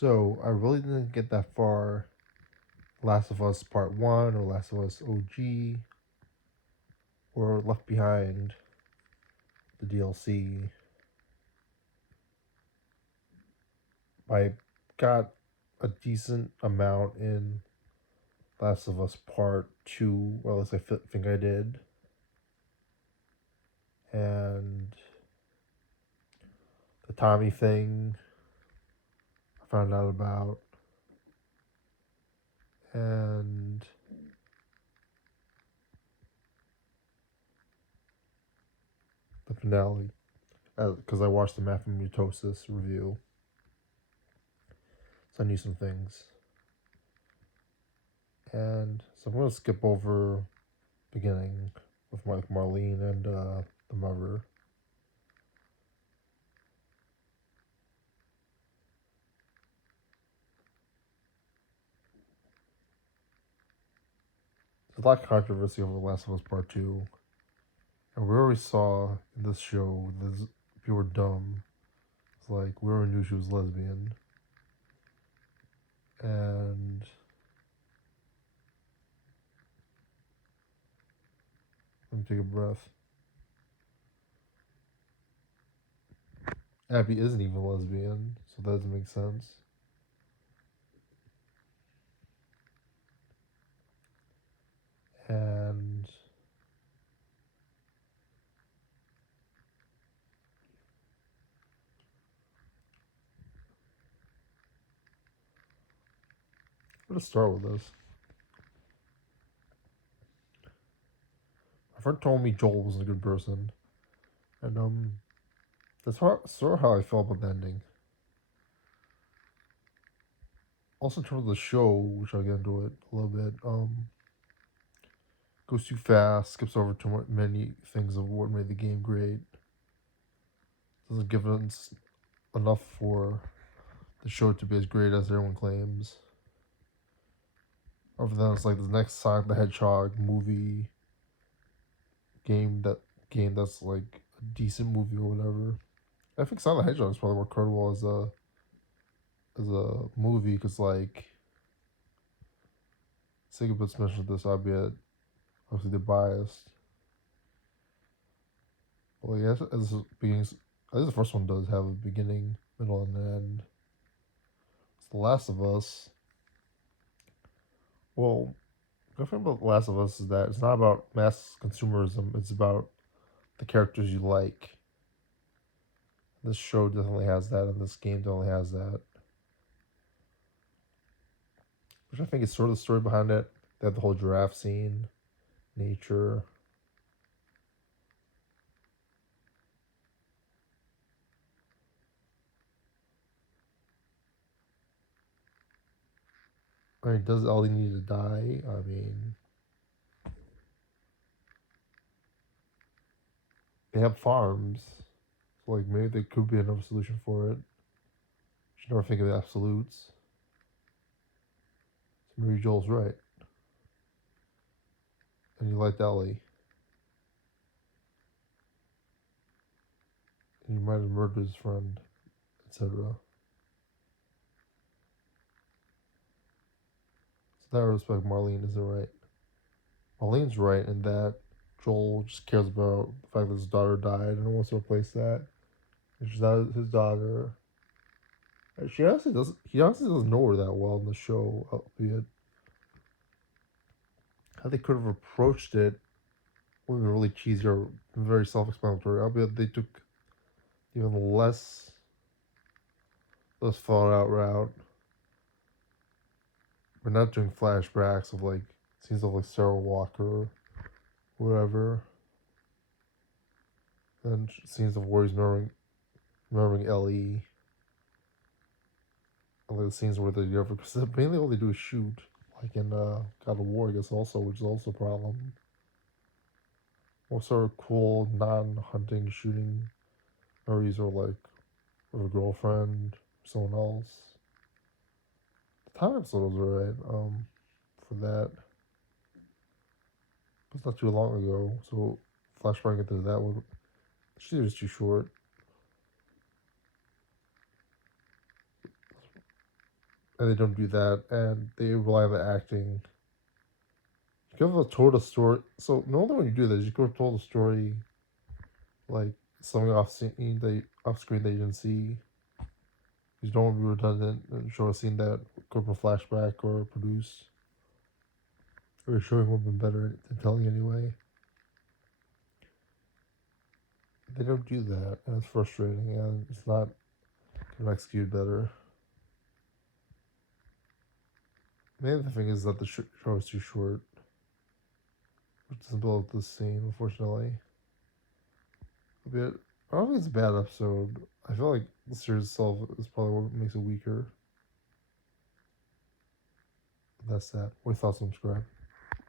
So I really didn't get that far. Last of Us Part 1 or Last of Us OG or Left Behind, the DLC. I got a decent amount in Last of Us Part 2, or at least I think I did. And the Tommy thing, I found out about. And the finale, because I watched the Mathematosis review, so I knew some things. And so I'm going to skip over beginning with Marlene and the mother. There's a lot of controversy over The Last of Us Part 2. And we already saw in this show that people were dumb. It's like we already knew she was lesbian. And let me take a breath. Abby isn't even lesbian, so that doesn't make sense. And I'm gonna start with this. My friend told me Joel wasn't a good person, and that's sort of how I felt about the ending. Also, in terms of the show, which I'll get into it a little bit, goes too fast, skips over too many things of what made the game great. Doesn't give us enough for the show to be as great as everyone claims. Other than it's like the next Sonic the Hedgehog movie game that's like a decent movie or whatever. I think Sonic the Hedgehog is probably more credible as a movie because like Sigabits mentioned this, albeit obviously they're biased. Well, yeah, as beginnings, I think the first one does have a beginning, middle, and an end. It's The Last of Us. Well, the thing about The Last of Us is that it's not about mass consumerism. It's about the characters you like. This show definitely has that, and this game definitely has that. Which I think is sort of the story behind it. They have the whole giraffe scene, nature. I mean, does Ellie need to die? I mean, they have farms. So, like, maybe there could be another solution for it. You should never think of absolutes. So maybe Joel's right. And you liked Ellie. And you might have murdered his friend, etc. So in that respect, Marlene isn't right. Marlene's right in that Joel just cares about the fact that his daughter died and wants to replace that. And she's not his daughter. And she honestly doesn't. He honestly doesn't know her that well in the show, albeit how they could have approached it would have been really cheesy or very self-explanatory. Albeit they took even less thought out route. We're not doing flashbacks of like scenes of like Sarah Walker, whatever. And scenes of where he's remembering Ellie. And like the scenes where they ever because mainly all they do is shoot. Like in God of War, I guess also, which is also a problem. Or sort of cool non-hunting shooting memories or like with a girlfriend, someone else. The time episode was alright. For that, it's not too long ago, so flashback into that one. She was too short. and they don't do that, and they rely on the acting. You could have told a story. So normally when you do this, you could have told a story like something off screen that you didn't see. You don't want to be redundant and show a scene that could be a flashback or produce, or showing would have been better than telling anyway. They don't do that, and it's frustrating, and it's not going to execute better. Maybe the thing is that the show is too short, which doesn't build up the scene, unfortunately. A bit. I don't think it's a bad episode. I feel like the series itself is probably what makes it weaker. That's that. What are your thoughts on subscribe?